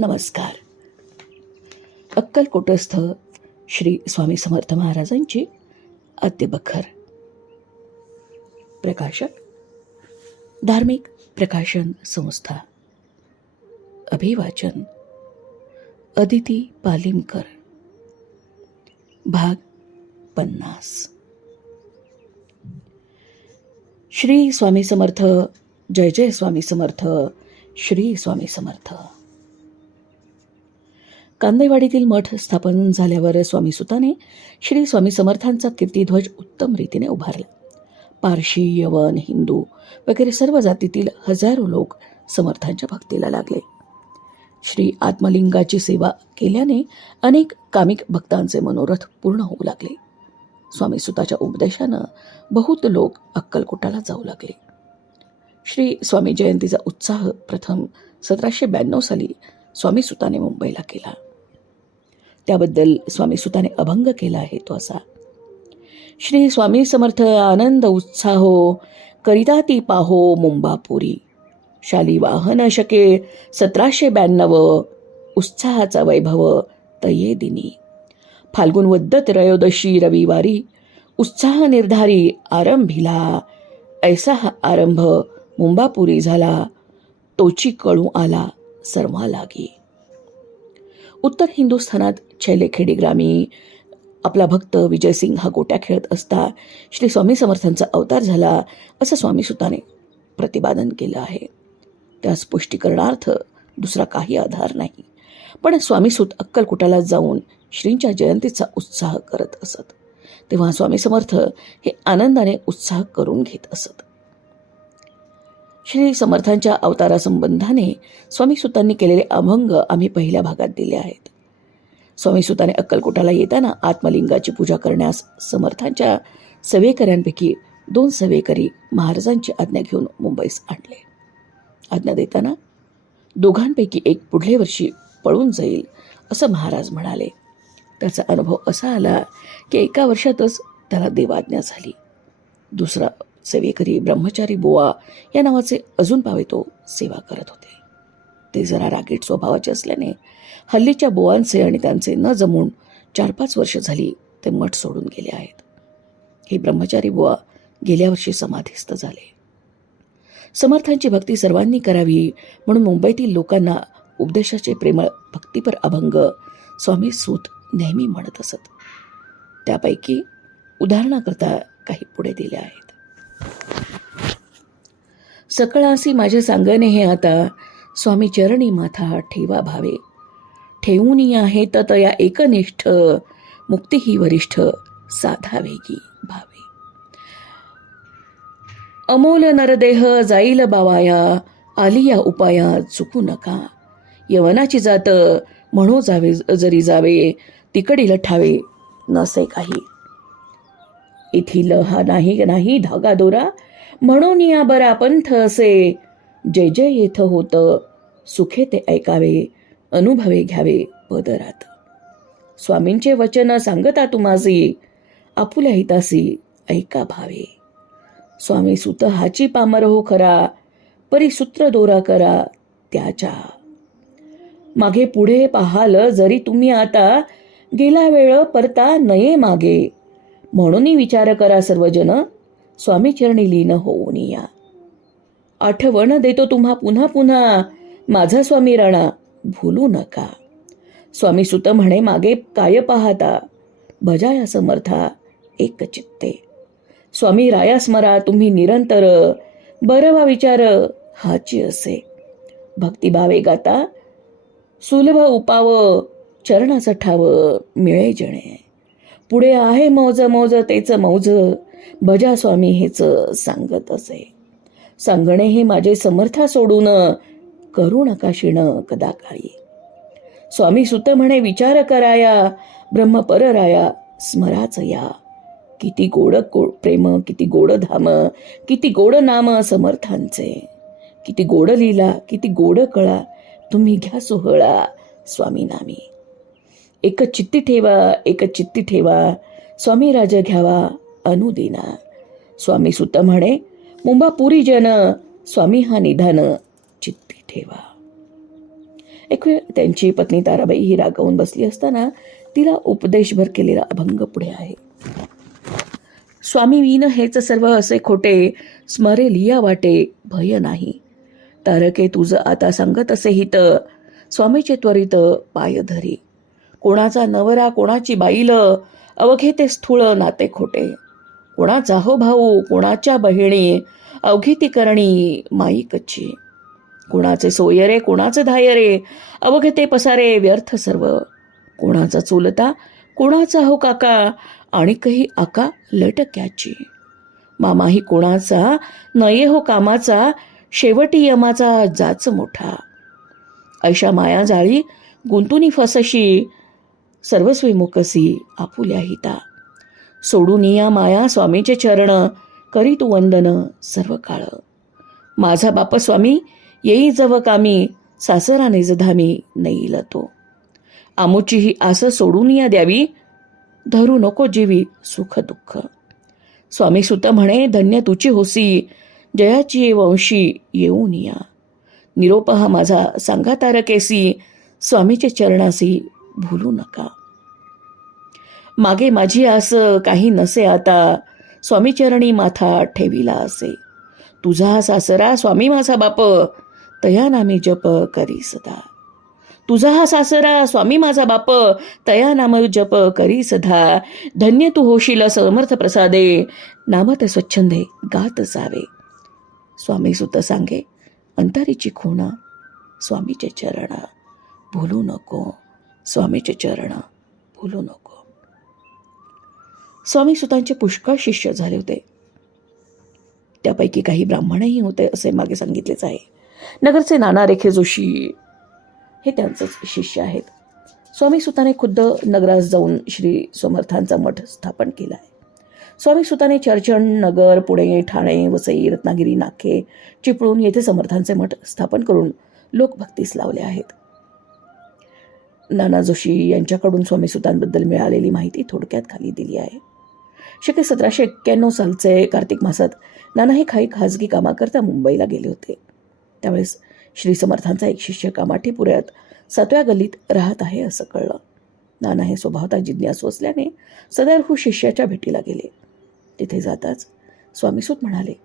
नमस्कार. अक्कलकोटस्थ श्री स्वामी समर्थ महाराजांची अद्यबखर प्रकाशक धार्मिक प्रकाशन संस्था. अभिवाचन अदिती पालिमकर. भाग पन्नास. श्री स्वामी समर्थ जय जय स्वामी समर्थ श्री स्वामी समर्थ. कांदेवाडीतील मठ स्थापन झाल्यावर स्वामी सुताने श्री स्वामी समर्थांचा कीर्तिध्वज उत्तम रीतीने उभारला. पारशी यवन हिंदू वगैरे सर्व जातीतील हजारो लोक समर्थांच्या भक्तीला लागले. श्री आत्मलिंगाची सेवा केल्याने अनेक कामिक भक्तांचे मनोरथ पूर्ण होऊ लागले. स्वामी सुताच्या उपदेशानं बहुत लोक अक्कलकोटाला जाऊ लागले. श्री स्वामी जयंतीचा उत्साह प्रथम सतराशे ब्याण्णव साली स्वामी सुताने मुंबईला केला. त्याबद्दल स्वामी सुताने अभंग केला आहे तो असा. श्री स्वामी समर्थ आनंद उत्साहो करिता ती पाहो मुंबापुरी. शाली वाहन शके सतराशे ब्याण्णव उत्साहाचा वैभव तये दिनी. फाल्गुन वद्द त्रयोदशी रविवारी उत्साह निर्धारी आरंभिला. ऐसा हा आरंभ मुंबापुरी झाला तोची कळू आला सर्वा लागी उत्तर हिंदुस्थानात छैलेखेडी ग्रामी. आपला भक्त विजयसिंग हा गोट्या खेळत असता. श्री स्वामी समर्थांचा अवतार झाला असं स्वामी सुताने प्रतिपादन केलं आहे. त्यास पुष्टीकरणार्थ दुसरा काही आधार नाही. पण स्वामीसूत अक्कलकोटाला जाऊन श्रींच्या जयंतीचा उत्साह करत असत. तेव्हा स्वामी समर्थ हे आनंदाने उत्साह करून घेत असत. श्री समर्थांच्या अवतारासंबंधाने स्वामी सुतांनी केलेले अभंग आम्ही पहिल्या भागात दिले आहेत. स्वामी सुताने अक्कलकोटाला येताना आत्मलिंगाची पूजा करण्यास समर्थांच्या सवेकऱ्यांपैकी दोन सवेकरी महाराजांची आज्ञा घेऊन मुंबईस आणले. आज्ञा देताना दोघांपैकी एक पुढल्या वर्षी पळून जाईल असं महाराज म्हणाले. त्याचा अनुभव असा आला की एका वर्षातच त्याला देवाज्ञा झाली. दुसरा सेवेकरी ब्रह्मचारी बुवा या नावाचे अजून पावे तो सेवा करत होते. ते जरा रागीट स्वभावाचे असल्याने हल्लीच्या बोवांचे आणि त्यांचे न जमून चार पाच वर्ष झाली ते मठ सोडून गेले आहेत. हे ब्रह्मचारी बुवा गेल्या वर्षी समाधीस्थ झाले. समर्थांची भक्ती सर्वांनी करावी म्हणून मुंबईतील लोकांना उपदेशाचे प्रेमळ भक्तीपर अभंग स्वामी सूत नेहमी म्हणत असत. त्यापैकी उदाहरणाकरता काही पुढे दिल्या आहेत. सकळासी माझे सांगणे हे आता स्वामी चरणी माथा ठेवा भावे. ठेवून आहे तया एकनिष्ठ मुक्ती ही वरिष्ठ साधावेगी भावे. अमोल नरदेह जाईल बावाया आली या उपाया चुकू नका. यवनाची जात म्हणू जावे जरी जावे तिकडील ठावे नसे काही. येथील हा नाही नाही धागा दोरा म्हणून या बरा पंथ असे. जय जय येथ होत. सुखे ते ऐकावे. अनुभवे घ्यावे पदरात. स्वामींचे वचन सांगता तुम्हासी. आपुल्या हितासी ऐका भावे. स्वामी सुत हाची पामर हो खरा. परी सूत्र दोरा करा त्याच्या. मागे पुढे पाहाल जरी तुम्ही आता. गेला वेळ परता नये मागे. म्हणून विचार करा सर्वजन स्वामी चरणी लीन होऊन या. आठवण देतो तुम्हा पुन्हा पुन्हा माझा स्वामी राणा भूलू नका. स्वामी सुत म्हणे मागे काय पाहता? भजाया समर्था एक चित्ते. स्वामी राया स्मरा तुम्ही निरंतर. बरवा विचार हाची असे. भक्तिभावे गाता सुलभ उपाव चरणाचं ठाव मिळे जणे. पुढे आहे मौज मौज तेच मौज. भजा स्वामी हेच सांगत असे. सांगणे हे माझे समर्था सोडून करू नका शिण कदा काळी स्वामी सुत म्हणे विचार कराया ब्रह्म परराया स्मराच या. किती गोड को प्रेम किती गोड धाम किती गोड नाम समर्थांचे. किती गोड लीला किती गोड कळा तुम्ही घ्या सोहळा स्वामी नामी. एक चित्ती ठेवा एक चित्ती ठेवा स्वामी राज घ्यावा अनुदिना. स्वामी सुत म्हणे मुंबा पुरी जन स्वामी हा निधान चित्ती ठेवा. एक वेळ त्यांची पत्नी ताराबाई ही रागावून बसली असताना तिला उपदेशभर केलेला अभंग पुढे आहे. स्वामी विन हेच सर्व असे खोटे स्मरे लिया वाटे भय नाही. तारके तुझं आता सांगत असे हित स्वामीचे त्वरित पाय धरी. कोणाचा नवरा कोणाची बाईल? अवघे ते स्थूळ नाते खोटे कोणाचा हो भाऊ कोणाच्या बहिणी? अवघी ती करणी माई कच्ची कोणाचे सोयरे कोणाचे धायरे? अवघे ते पसारे व्यर्थ सर्व. कोणाचा चुलता कोणाचा हो काका? आणि काही आका लटक्याची. मामाही कोणाचा? नये हो कामाचा. शेवटी यमाचा जाच मोठा. ऐशा माया जाळी गुंतुनी फसशी. सर्वस्वी मुकसी आपुल्या हिता. सोडून या माया स्वामीचे चरण करी तू वंदन सर्व काळ माझा बाप स्वामी येई जव कामी सासरा निजधामी नेईल तो. आमुची ही आस सोडून या द्यावी धरू नको जीवी सुख दुःख. स्वामी सुत म्हणे धन्य तुची होसी जयाची वंशी येऊन या निरोप हा माझा सांगा तारकेसी स्वामीचे चरणासी भूलू नका. मागे माझी आस काही नसे आता स्वामीचरणी माथा ठेविला असे. तुझा हा सासरा स्वामी माझा बाप तया नामी जप करी सदा. तुझा हा सासरा स्वामी माझा बाप तया नाम जप करी सदा. धन्य तू होशील समर्थ प्रसादे नामत स्वच्छंदे गात जावे. स्वामी सुत सांगे अंतरीची खूण स्वामीचे चरण भूलू नको. स्वामीचे चरण भुलू नको. स्वामी सुतांचे पुष्कळ शिष्य झाले होते. त्यापैकी काही ब्राह्मणही होते असे मागे सांगितलेच आहे. नगरचे नाना रेखे जोशी हे त्यांचेच शिष्य आहेत. स्वामी सुताने खुद्द नगरात जाऊन श्री समर्थांचा मठ स्थापन केला आहे. स्वामी सुताने चर्चण नगर पुणे ठाणे वसई रत्नागिरी नाके चिपळूण येथे समर्थांचे मठ स्थापन करून लोकभक्तीस लावले आहेत. नाना जोशी यांच्याकडून स्वामी सुतांबद्दल मिळालेली माहिती थोडक्यात खाली दिली आहे. शके सतराशे एक्क्याण्णव सालचे कार्तिक मासात नाना हे काही खाजगी कामाकरता मुंबईला गेले होते. त्यावेळेस श्री समर्थांचा एक शिष्य कामाठीपुऱ्यात सातव्या गल्लीत राहत आहे असं कळलं. नाना हे स्वभावता जिज्ञासू असल्याने सदैव शिष्याच्या भेटीला गेले. तिथे जाताच स्वामीसूत म्हणाले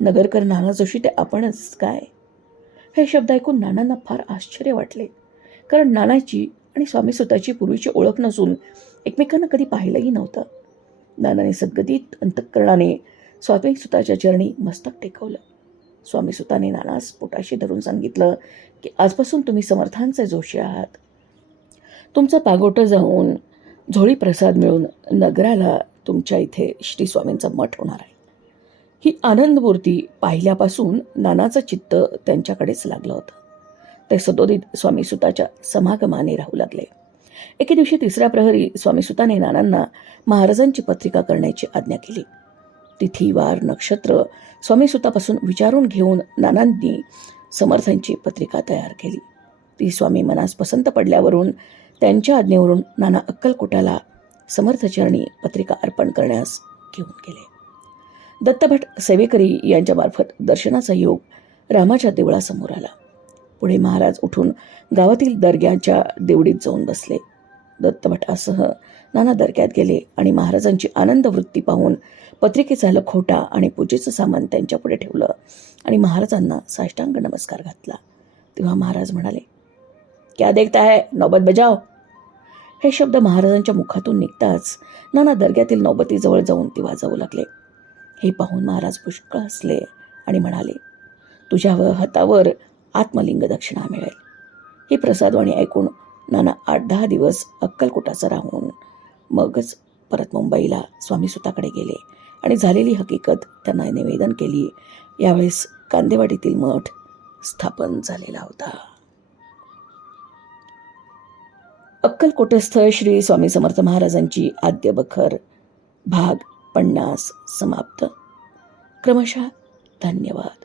नगरकर नाना जोशी ते आपणच काय? हे शब्द ऐकून नानांना फार आश्चर्य वाटले. कारण नानाची आणि स्वामीसुताची पूर्वीची ओळख नसून एकमेकांना कधी पाहिलंही नव्हतं. नानाने सद्गतीत अंतःकरणाने स्वामीसुताच्या चरणी मस्तक टेकवलं. स्वामीसुताने नानास पोटाशी धरून सांगितलं की आजपासून तुम्ही समर्थांचे जोशी आहात. तुमचं पागोटं जाऊन झोळी प्रसाद मिळून नगराला तुमच्या इथे श्री स्वामींचा मठ होणार आहे. ही आनंदमूर्ती पाहिल्यापासून नानाचं चित्त त्यांच्याकडेच लागलं होतं. ते सदोदित स्वामीसुताच्या समागमाने राहू लागले. एके दिवशी तिसऱ्या प्रहरी स्वामीसुताने नानांना महाराजांची पत्रिका करण्याची आज्ञा केली. तिथी वार नक्षत्र स्वामीसुतापासून विचारून घेऊन नानांनी समर्थांची पत्रिका तयार केली. ती स्वामी मनास पसंत पडल्यावरून त्यांच्या आज्ञेवरून नाना अक्कलकोटाला समर्थचरणी पत्रिका अर्पण करण्यास घेऊन गेले. दत्तभट सेवेकरी यांच्यामार्फत दर्शनाचा योग रामाच्या देवळासमोर आला. पुढे महाराज उठून गावातील दर्ग्याच्या देवडीत जाऊन बसले. दत्तभटासह नाना दर्ग्यात गेले आणि महाराजांची आनंद वृत्ती पाहून पत्रिकेचा लखोटा आणि पूजेचं सामान त्यांच्यापुढे ठेवलं आणि महाराजांना साष्टांग नमस्कार घातला. तेव्हा महाराज म्हणाले क्या देखता है? नौबत बजाव हे शब्द महाराजांच्या मुखातून निघताच नाना दर्ग्यातील नौबतीजवळ जाऊन ती वाजवू लागले. हे पाहून महाराज पुष्कळ हसले आणि म्हणाले तुझ्या व हातावर आत्मलिंग दक्षिणा मिळेल. ही प्रसादवाणी ऐकून नाना आठ दहा दिवस अक्कलकोटाचं राहून मगच परत मुंबईला स्वामी सुताकडे गेले आणि झालेली हकीकत त्यांना निवेदन केली. यावेळेस कांदेवाडीतील मठ स्थापन झालेला होता. अक्कलकोटस्थ श्री स्वामी समर्थ महाराजांची आद्य बखर भाग पन्नास समाप्त. क्रमशः धन्यवाद.